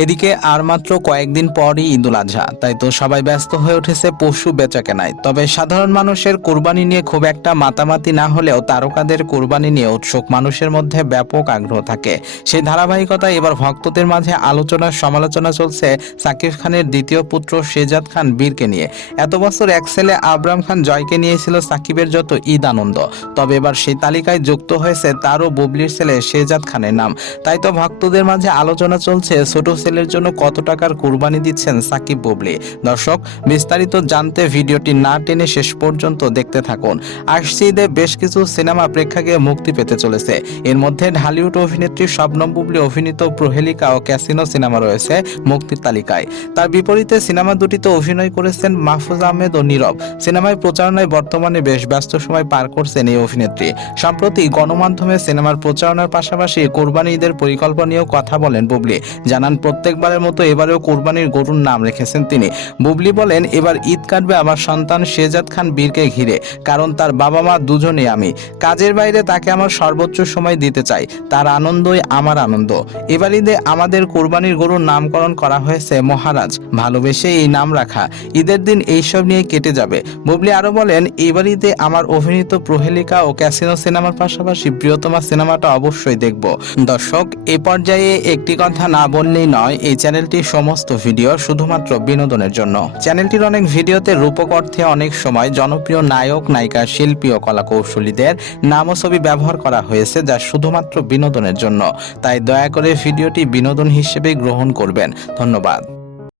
এদিকে আর মাত্র কয়েকদিন পরই ঈদুল আজহা, তাই তো সবাই ব্যস্ত হয়ে উঠেছে পশু বেচা কেনায় তবে সাধারণ মানুষের কোরবানি নিয়ে খুব একটা মাতামাতি না হলেও তারকাদের কোরবানি নিয়ে উৎসুক মানুষের মধ্যে ব্যাপক আগ্রহ থাকে। সেই ধারাবাহিকতায় এবার ভক্তদের মাঝে আলোচনা সমালোচনা চলছে সাকিব খানের দ্বিতীয় পুত্র শেজাদ খান বীরকে নিয়ে। এত বছর এক ছেলে আবরাম খান জয়কে নিয়েছিল সাকিবের যত ঈদ আনন্দ, তবে এবার সেই তালিকায় যুক্ত হয়েছে তারও বুবলির ছেলে শেজাদ খানের নাম। তাই তো ভক্তদের মাঝে আলোচনা চলছে ছোট ছেলের জন্য কত টাকার কুরবানি দিচ্ছেন সাকিব বুবলি? দর্শক, বিস্তারিত জানতে ভিডিওটি না টেনে শেষ পর্যন্ত দেখতে থাকুন। আসছে ঈদে বেশ কিছু সিনেমা প্রেক্ষাগৃহে মুক্তি পেতে চলেছে। এর মধ্যে ঢালিউড অভিনেত্রী শবনম বুবলি অভিনীত প্রহেলিকা ও ক্যাসিনো সিনেমা রয়েছে মুক্তির তালিকায়। তার বিপরীতে সিনেমা দুটিতে অভিনয় করেছেন মাহফুজ আহমেদ ও নীরব। সিনেমায় প্রচারণায় বর্তমানে বেশ ব্যস্ত সময় পার করছেন এই অভিনেত্রী। সম্প্রতি গণমাধ্যমে সিনেমার প্রচারণার পাশাপাশি কোরবানি ঈদের পরিকল্পনা নিয়েও কথা বলেন বুবলি। জানান প্রত্যেকবারের মতো এবারেও কোরবানির গরুর নাম রেখেছেন তিনি। বুবলি বলেন, এবার ঈদ কাটবে আমার সন্তান শেজাদ খান বীরকে ঘিরে, কারণ তার বাবা মা দুজনে আমি। কাজের বাইরে তাকে আমার সর্বোচ্চ সময় দিতে চাই। তার আনন্দই আমার আনন্দ। এবার ঈদে আমাদের কোরবানির গরুর নামকরণ করা হয়েছে মহারাজ। ভালোবেসে এই নাম রাখা। ঈদের দিন এইসব নিয়ে কেটে যাবে। বুবলি আরও বলেন, এবার ঈদে আমার অভিনীত প্রহেলিকা ও ক্যাসিনো সিনেমার পাশাপাশি প্রিয়তমা সিনেমাটা অবশ্যই দেখব। দর্শক, এ পর্যায়ে একটি কথা না বললেই নয়। এই চ্যানেলটি সমস্ত ভিডিও শুধুমাত্র বিনোদনের জন্য। চ্যানেলটির অনেক ভিডিওতে রূপক অর্থে অনেক সময় জনপ্রিয় নায়ক, নায়িকা, শিল্পী ও কলা কৌশলীদের নাম ও ছবি ব্যবহার করা হয়েছে যা শুধুমাত্র বিনোদনের জন্য। তাই দয়া করে ভিডিওটি বিনোদন হিসেবে গ্রহণ করবেন। ধন্যবাদ।